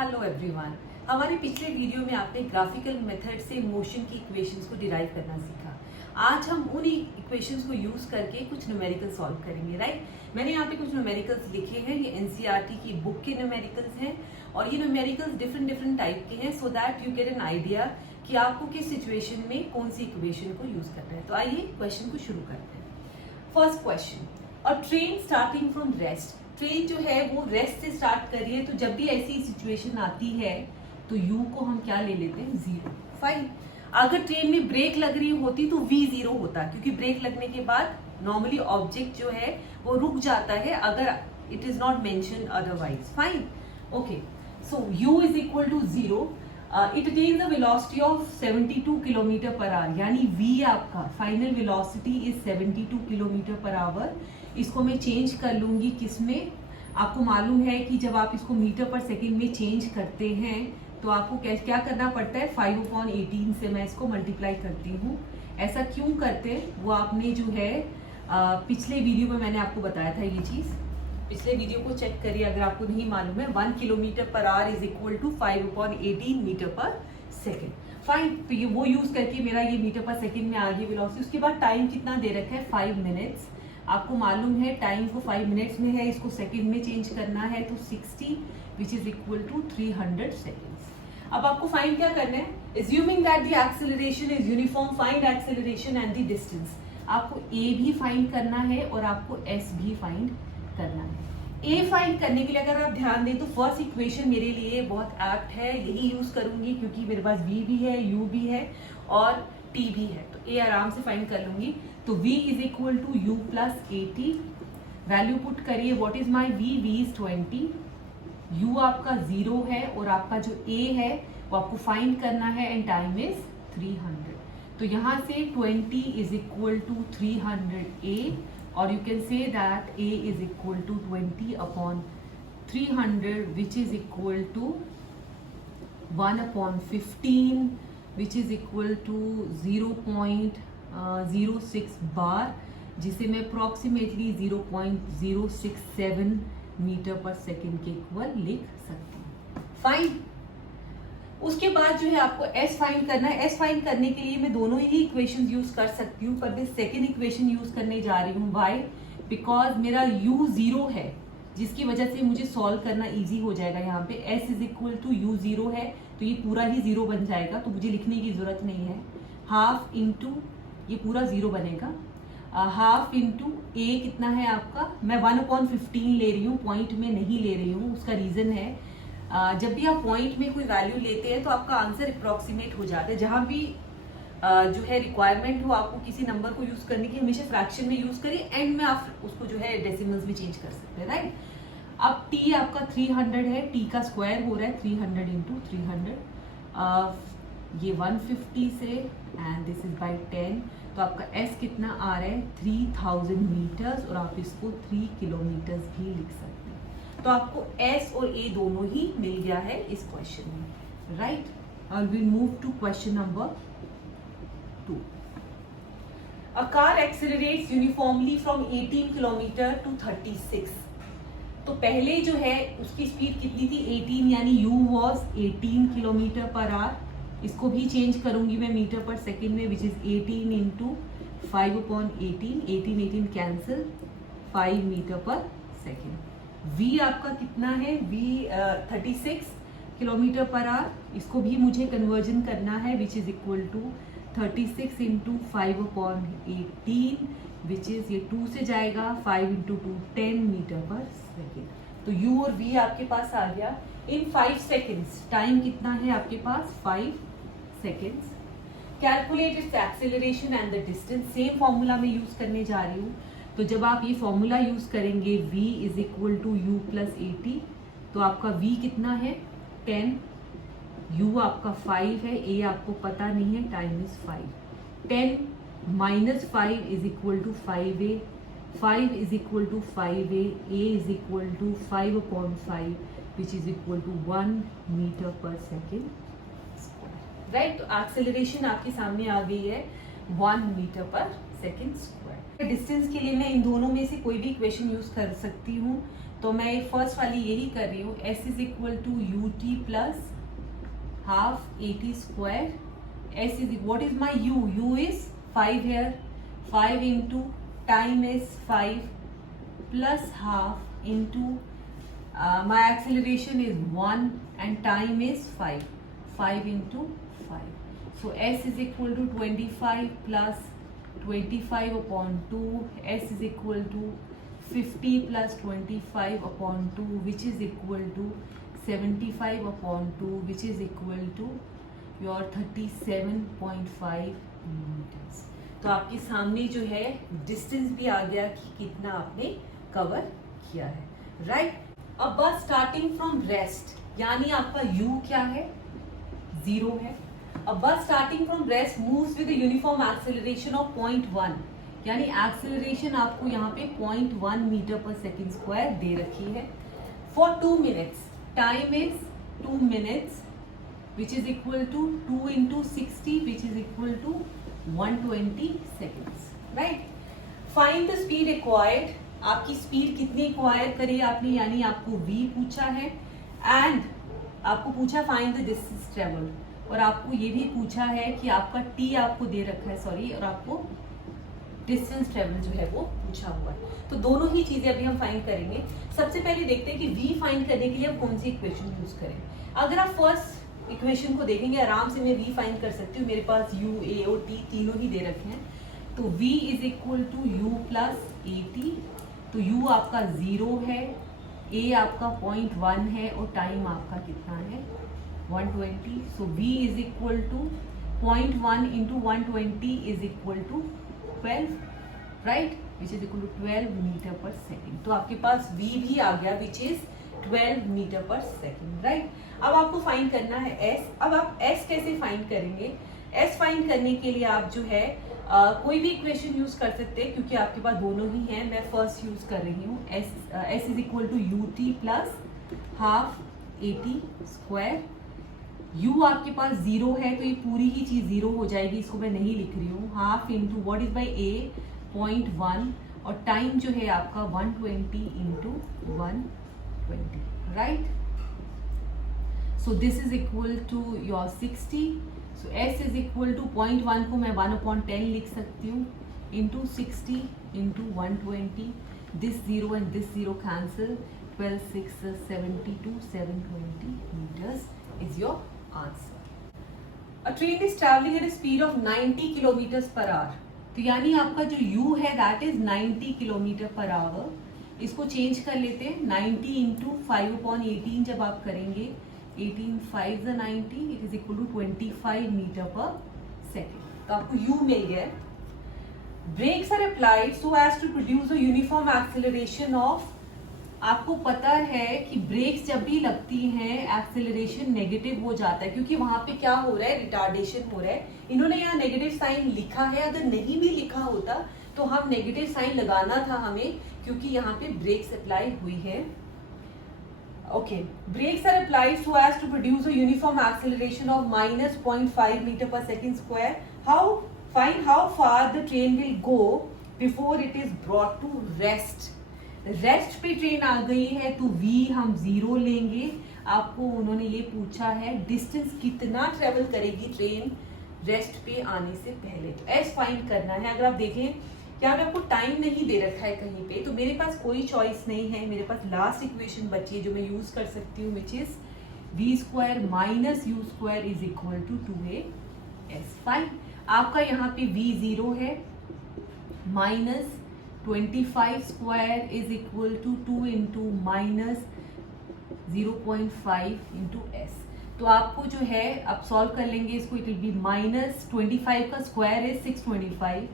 Hello everyone. हमारे पिछले video में आपने ग्राफिकल मेथड से मोशन की इक्वेशंस को डिराइव करना सीखा। आज हम उन इक्वेशंस को यूज करके कुछ न्यूमेरिकल सॉल्व करेंगे, राइट। मैंने यहाँ पे कुछ न्यूमेरिकल्स लिखे हैं, ये एनसीईआरटी की बुक के न्यूमेरिकल्स हैं और ये न्यूमेरिकल्स डिफरेंट टाइप के हैं, so that you get an idea कि आपको किस सिचुएशन में कौन सी इक्वेशन को यूज करना है। तो आइए क्वेश्चन को शुरू करते हैं। First question, a train starting from rest. Train जो है वो रेस्ट से स्टार्ट कर रही है, तो जब भी ऐसी सिचुएशन आती है तो u को हम क्या ले लेते हैं, 0। फाइन। अगर ट्रेन में ब्रेक लग रही होती तो v 0 होता, क्योंकि ब्रेक लगने के बाद नॉर्मली ऑब्जेक्ट जो है वो रुक जाता है अगर it is not mention otherwise. Fine, okay. So u is equal to 0। It attains the velocity of 72 kilometre per hour, यानी v आपका final velocity is 72 kilometre per hour. इसको मैं चेंज कर लूंगी किसमें, आपको मालूम है कि जब आप इसको मीटर पर सेकंड में चेंज करते हैं तो आपको क्या करना पड़ता है, 5/18 से मैं इसको मल्टीप्लाई करती हूँ। ऐसा क्यों करते हैं वो आपने जो है पिछले वीडियो में मैंने आपको बताया था ये चीज। पिछले वीडियो को चेक करिए अगर आपको नहीं मालूम है। 1 kilometre per hour is equal to 5/18 metre per second. Fine, तो ये वो यूज करके मेरा ये मीटर पर सेकेंड में आ गई वेलोसिटी। उसके बाद टाइम कितना दे रखा है, 5 मिनट्स। आपको मालूम है टाइम को 5 मिनट्स में है, इसको सेकेंड में चेंज करना है तो 60 which is equal to 300 seconds. अब आपको फाइंड क्या करना है, assuming that the acceleration is uniform, find acceleration and the distance। आपको a भी फाइंड करना है और आपको s भी फाइंड करना है। a फाइंड करने के लिए अगर आप ध्यान दें तो फर्स्ट इक्वेशन मेरे लिए बहुत एप्ट है, यही यूज करूंगी क्योंकि मेरे पास v भी है, u भी है और t भी है, तो a आराम से फाइंड कर लूंगी। तो v is equal to u plus at। Value put करिए, what is my v, v is 20, u आपका 0 है और आपका जो a है वो आपको फाइंड करना है एंड टाइम इज 300। तो यहाँ से 20 इज इक्वल टू 300a और you can say that a is equal to 20/300 which is equal to 1/15 which is equal to 0.06 bar, जिसे मैं अप्रॉक्सीमेटली 0.067 मीटर पर सेकेंड के इक्वल लिख सकती हूँ। फाइन। उसके बाद जो है आपको s फाइंड करना है। s फाइंड करने के लिए मैं दोनों ही इक्वेशन यूज कर सकती हूँ, पर मैं सेकेंड इक्वेशन यूज करने जा रही हूँ। वाई? बिकॉज मेरा u 0 है, जिसकी वजह से मुझे सॉल्व करना इजी हो जाएगा। यहाँ पे s is equal to u 0 है तो ये पूरा ही 0 बन जाएगा, तो मुझे लिखने की जरूरत नहीं है। हाफ इंटू ये पूरा 0 बनेगा, हाफ इंटू a कितना है आपका, मैं 1/15 ले रही हूँ, पॉइंट में नहीं ले रही हूँ। उसका रीजन है जब भी आप पॉइंट में कोई वैल्यू लेते हैं तो आपका आंसर अप्रॉक्सीमेट हो जाता है। जहां भी जो है रिक्वायरमेंट हो आपको किसी नंबर को यूज करने की, हमेशा फ्रैक्शन में यूज करिए, एंड में आप उसको जो है डेसिमल्स में चेंज कर सकते हैं, राइट। अब t आपका 300 है, t का स्क्वायर हो रहा है 300 इंटू 300, ये 150 से एंड दिस इज बाई 10, तो आपका s कितना आ रहा है 3000 मीटर्स और आप इसको 3 किलोमीटर्स भी लिख सकते हैं। तो आपको s और a दोनों ही मिल गया है इस क्वेश्चन में, राइट। और we move to question number 2। A car accelerates uniformly from 18 kilometre to 36। तो पहले जो है उसकी स्पीड कितनी थी, 18, यानी u was 18 kilometre per hour. इसको भी चेंज करूंगी मैं मीटर पर सेकेंड में, which is 18 into 5/18, 18 cancel, 5 metre per second. v आपका कितना है, v 36 किलोमीटर पर आवर। इसको भी मुझे कन्वर्जन करना है, which is equal to 36 into 5/18 which is, ये 2 से जाएगा, 5 इंटू 2 10 मीटर पर सेकेंड। तो u और v आपके पास आ गया इन 5 सेकेंड्स। टाइम कितना है आपके पास, 5 seconds. Calculate its acceleration and the distance. Same formula में यूज करने जा रही हूँ, तो जब आप ये फॉर्मूला यूज करेंगे v is equal to u plus 80, तो आपका v कितना है 10, u आपका 5 है, a आपको पता नहीं है, time is 5। 10 minus 5 is equal to 5a, 5 is equal to 5a, a is equal to 5/5 which is equal to 1 metre per second square, right. तो एक्सेलरेशन आपके सामने आ गई है 1 metre per second square. Distance के लिए मैं इन दोनों में से कोई भी इक्वेशन यूज कर सकती हूँ, तो मैं फर्स्ट वाली यही कर रही हूँ। s is equal to u t plus half a t square. s is what is my u is 5 here, 5 into time is 5 plus half into my acceleration is 1 and time is 5 into 5. So s is equal to 25 plus 25 upon 2. S is equal to 50 plus 25 upon 2, which is equal to 75 upon 2, which is equal to your 37.5 meters. तो आपके सामने जो है distance भी आ गया कि कितना आपने कवर किया है, राइट। अब बस स्टार्टिंग फ्रॉम रेस्ट, यानी आपका u क्या है, 0 है। अब बस starting from rest moves with uniform acceleration of 0.1, यानी एक्सेलरेशन आपको यहाँ पे 0.1 मीटर पर सेकेंड स्क्वायर दे रखी है for 2 minutes. Time is 2 minutes which is equal to 2 into 60 which is equal to 120 seconds, right. Find the speed required, आपकी speed कितनी acquire करी आपने, यानी आपको v पूछा है एंड आपको पूछा फाइंड द डिस्टेंस ट्रेवल, और आपको ये भी पूछा है कि आपका t आपको दे रखा है, सॉरी, और आपको डिस्टेंस ट्रेवल जो है वो पूछा हुआ है। तो दोनों ही चीजें अभी हम फाइंड करेंगे। सबसे पहले देखते हैं कि v फाइंड करने के लिए हम कौन सी इक्वेशन यूज करें। अगर आप फर्स्ट इक्वेशन को देखेंगे, आराम से मैं v फाइंड कर सकती हूँ, मेरे पास u, a और t तीनों ही दे रखे हैं। तो v is equal to u plus a t. तो u आपका 0 है, a आपका 0.1 है और टाइम आपका कितना है 120। So v is equal to 0.1 into 120 is equal to 12, right, which is equal to 12 metre per second. तो आपके पास v भी आ गया विच is 12 metre per second, right. अब आपको फाइंड करना है s। अब आप s कैसे फाइंड करेंगे? s फाइंड करने के लिए आप जो है कोई भी इक्वेशन यूज कर सकते हैं, क्योंकि आपके पास दोनों ही हैं। मैं फर्स्ट यूज कर रही हूँ s is equal to u t plus half a t square. u आपके पास 0 है, तो ये पूरी ही चीज 0 हो जाएगी, इसको मैं नहीं लिख रही हूँ। Half into what is by a 0.1 और टाइम जो है आपका 120 इंटू 120, right. So this is equal to your 60। सो s इज इक्वल टू 0.1 को मैं 1/10 लिख सकती हूँ into 60 into 120। This 0 and this 0 cancel, 12 6 72 720 meters is your answer. A train is traveling at a speed of 90 kilometers per hour. तो यानी आपका जो u है that is 90 kilometer per hour। इसको चेंज कर लेते हैं, 90 इंटू 5/18 जब आप करेंगे, 18 5 90, it is equal to 25 metre per second. तो आपको u मिल गया। Brakes are applied so as to produce a uniform acceleration of, आपको पता है कि ब्रेक्स जब भी लगती हैं एक्सेलरेशन नेगेटिव हो जाता है, क्योंकि वहां पे क्या हो रहा है, रिटार्डेशन हो रहा है। इन्होंने यहाँ नेगेटिव साइन लिखा है, अगर नहीं भी लिखा होता तो हम नेगेटिव साइन लगाना था हमें, क्योंकि यहाँ पे ब्रेक्स अप्लाई हुई है। Okay, brakes are applied so as to produce a uniform acceleration of minus 0.5 meter per second square. Find how far the train will go before it is brought to rest. Rest पे train आ गई है तो v हम 0 लेंगे। आपको उन्होंने ये पूछा है डिस्टेंस कितना ट्रेवल करेगी ट्रेन रेस्ट पे आने से पहले, तो s फाइंड करना है। अगर आप देखें यहाँ पे आपको टाइम नहीं दे रखा है कहीं पे, तो मेरे पास कोई चॉइस नहीं है। मेरे पास लास्ट इक्वेशन बची है जो मैं यूज कर सकती हूँ, which is v square minus u square is equal to 2as। Fine, आपका यहाँ पे v 0 है, minus 25 square is equal to 2 into minus 0.5 into s। तो आपको जो है आप सॉल्व कर लेंगे इसको, इट विल बी माइनस 25 का square is 625,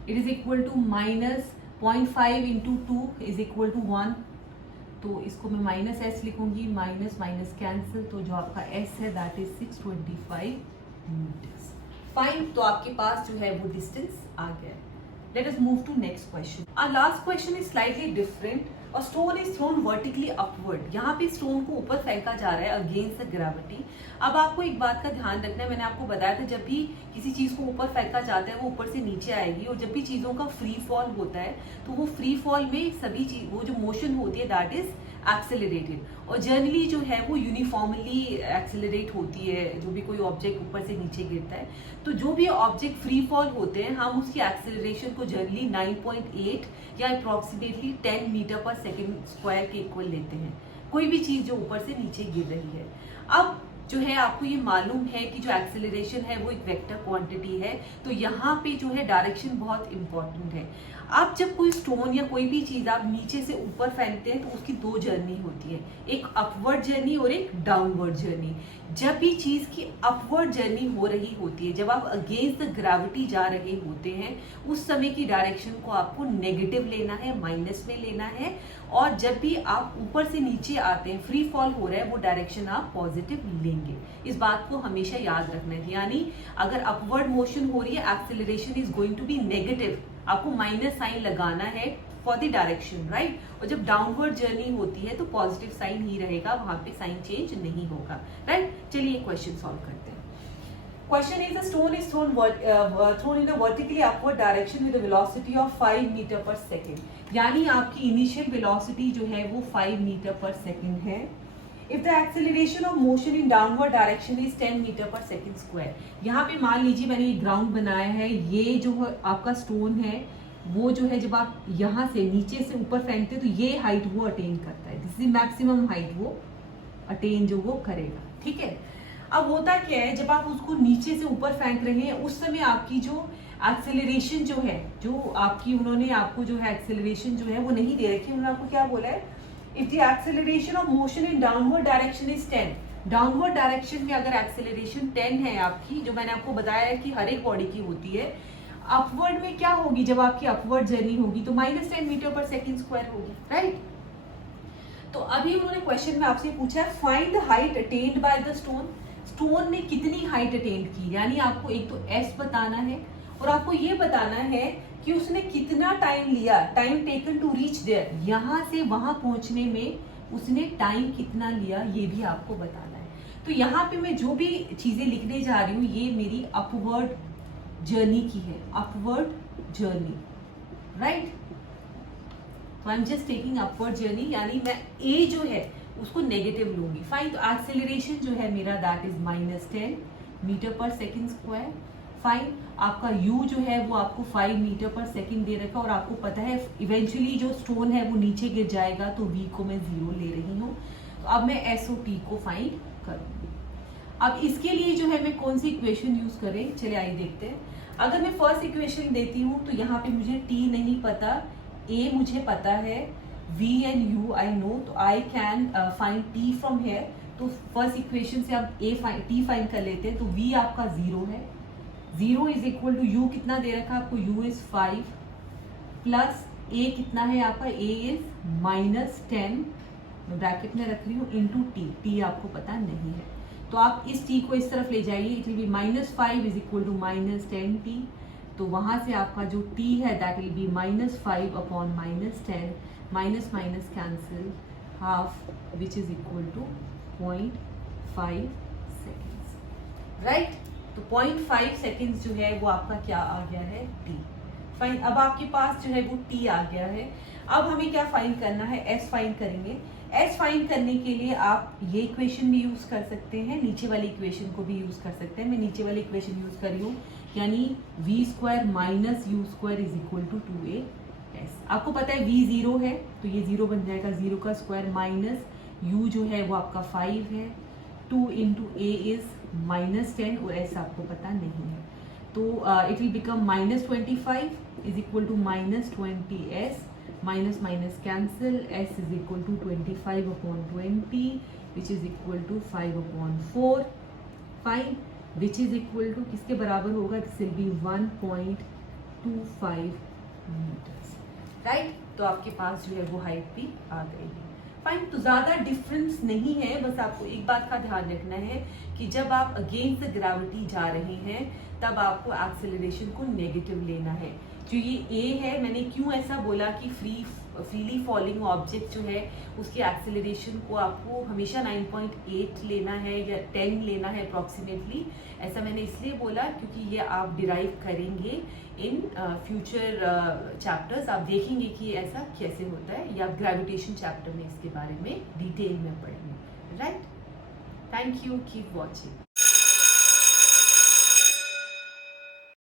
it is equal to minus 0.5 into 2 is equal to 1। तो इसको मैं माइनस एस लिखूंगी, माइनस माइनस कैंसिल, तो जो आपका एस है दैट इज 625 मीटर्स। फाइन, तो आपके पास जो है वो डिस्टेंस आ गया। Let us move to next question. Our last question is slightly different. और stone is thrown vertically upward, यहाँ पे स्टोन को ऊपर फेंका जा रहा है अगेंस्ट द ग्रेविटी। अब आपको एक बात का ध्यान रखना है, मैंने आपको बताया था जब भी किसी चीज को ऊपर फेंका जाता है वो ऊपर से नीचे आएगी, और जब भी चीजों का फ्री फॉल होता है तो वो फ्री फॉल में सभी चीज वो जो मोशन होती है दैट इज एक्सेलरेटेड, और जर्नली जो है वो यूनिफॉर्मली एक्सेलरेट होती है। जो भी कोई ऑब्जेक्ट ऊपर से नीचे गिरता है तो जो भी ऑब्जेक्ट फ्री फॉल होते हैं हम उसकी एक्सेलरेशन को जर्नली 9.8 या approximately 10 metre per second square के इक्वल लेते हैं, कोई भी चीज जो ऊपर से नीचे गिर रही है। अब जो है आपको ये मालूम है कि जो एक्सेलरेशन है वो एक वेक्टर क्वांटिटी है, तो यहाँ पे जो है डायरेक्शन बहुत इंपॉर्टेंट है। आप जब कोई स्टोन या कोई भी चीज आप नीचे से ऊपर फेंकते हैं तो उसकी दो जर्नी होती है, एक अपवर्ड जर्नी और एक डाउनवर्ड जर्नी। जब भी चीज की अपवर्ड जर्नी हो रही होती है, जब आप अगेंस्ट द ग्रेविटी जा रहे होते हैं, उस समय की डायरेक्शन को आपको नेगेटिव लेना है, माइनस में लेना है, और जब भी आप ऊपर से नीचे आते हैं, फ्री फॉल हो रहा है, वो डायरेक्शन आप पॉजिटिव लेंगे। इस बात को हमेशा याद रखना है, यानी अगर अपवर्ड मोशन हो रही है acceleration is going to be negative, आपको माइनस साइन लगाना है फॉर द डायरेक्शन, राइट। और जब डाउनवर्ड जर्नी होती है तो पॉजिटिव साइन ही रहेगा, वहां पे साइन चेंज नहीं होगा, राइट। चलिए क्वेश्चन सॉल्व करते हैं। Question is, a stone is thrown in a vertically upward direction with a velocity of 5 meter per second. यानी आपकी इनिशियल वेलोसिटी जो है वो 5 मीटर पर सेकेंड है। If the acceleration of motion in downward direction is 10 metre per second square, यहाँ पे मान लीजिए मैंने ये ग्राउंड बनाया है, ये जो आपका स्टोन है वो जो है जब आप यहाँ से नीचे से ऊपर फेंकते हैं तो ये हाइट वो अटेन करता है, दिस इज मैक्सिमम हाइट वो अटेन जो वो करेगा, ठीक है। अब होता क्या है, जब आप उसको नीचे से ऊपर फेंक रहे हैं उस समय आपकी जो एक्सेलरेशन जो है, जो आपकी उन्होंने आपको जो है एक्सेलरेशन जो है वो नहीं दे रखी, उन्होंने आपको क्या बोला है, if the acceleration of motion in downward direction is 10, downward direction में अगर एक्सेलरेशन 10 है आपकी, जो मैंने आपको बताया है कि हर एक बॉडी की होती है, अपवर्ड में क्या होगी, जब आपकी अपवर्ड जर्नी होगी तो -10 मीटर पर सेकेंड स्क्वायर होगी, राइट। तो अभी उन्होंने क्वेश्चन में आपसे पूछा है find the height attend by the stone, stone ने कितनी हाइट अटेंड की, यानी आपको एक तो एस बताना है और आपको ये बताना है कि उसने कितना टाइम लिया, time taken to reach there, यहां से वहां पहुंचने में उसने टाइम कितना लिया ये भी आपको बताना है। तो यहाँ पे मैं जो भी चीजें लिखने जा रही हूँ ये मेरी अपवर्ड जर्नी की है, अपवर्ड जर्नी, राइट। तो I am just taking upward journey, यानी मैं ए जो है उसको नेगेटिव लूंगी। फाइन, तो एक्सेलरेशन जो है मेरा that is -10 metre per second square. Fine, आपका u जो है वो आपको 5 मीटर पर सेकेंड दे रखा, और आपको पता है इवेंचुअली जो स्टोन है वो नीचे गिर जाएगा, तो v को मैं 0 ले रही हूँ। तो अब मैं s और t को फाइंड करूंगी। अब इसके लिए जो है मैं कौन सी इक्वेशन यूज करें, चलिए आइए देखते हैं। अगर मैं फर्स्ट इक्वेशन देती हूँ तो यहाँ पे मुझे t नहीं पता, a मुझे पता है, v and u I know, तो I can find t from here। तो फर्स्ट इक्वेशन से आप t फाइंड कर लेते हैं, तो v आपका 0 है, 0 इज इक्वल टू u कितना दे रखा है आपको, u इज 5 प्लस a कितना है आपका, a इज -10, मैं ब्रैकेट में रख रही हूँ, इंटू t आपको पता नहीं है, तो आप इस t को इस तरफ ले जाइए, it will be -5 is equal to -10t, तो वहां से आपका जो t है that will be -5 upon -10, minus minus cancel, half which is equal to 0.5 seconds, right. तो 0.5 सेकेंड्स जो है वो आपका क्या आ गया है, t। फाइन, अब आपके पास जो है वो t आ गया है। अब हमें क्या फाइंड करना है, s फाइंड करेंगे। s फाइंड करने के लिए आप ये इक्वेशन भी यूज कर सकते हैं, नीचे वाली इक्वेशन को भी यूज कर सकते हैं। मैं नीचे वाली इक्वेशन यूज कर रही हूँ, यानी v² - u² is equal to 2a। आपको पता है v 0 है तो ये 0 बन जाएगा, 0 का स्क्वायर माइनस u जो है वो आपका 5 है, 2 इंटू a इज -10 और s आपको पता नहीं है, तो it will become -25 is equal to -20s, minus minus cancel, s is equal to 25 upon 20 which is equal to 5 upon 4। Fine, which is equal to किसके बराबर होगा, this will be 1.25 metres, right. तो आपके पास जो है वो हाइट भी आ गई है। फाइन, तो ज्यादा डिफरेंस नहीं है, बस आपको एक बात का ध्यान रखना है कि जब आप अगेंस्ट द ग्रेविटी जा रहे हैं तब आपको एक्सेलरेशन को नेगेटिव लेना है। जो ये a है, मैंने क्यों ऐसा बोला कि फ्री फ्रीली फॉलिंग ऑब्जेक्ट जो है उसकी एक्सेलरेशन को आपको हमेशा 9.8 लेना है या 10 लेना है अप्रॉक्सीमेटली। ऐसा मैंने इसलिए बोला क्योंकि ये आप डिराइव करेंगे इन फ्यूचर चैप्टर्स। आप देखेंगे कि ऐसा कैसे होता है, या आप ग्रेविटेशन चैप्टर में इसके बारे में डिटेल में पढ़ेंगे, right. Thank you, keep watching.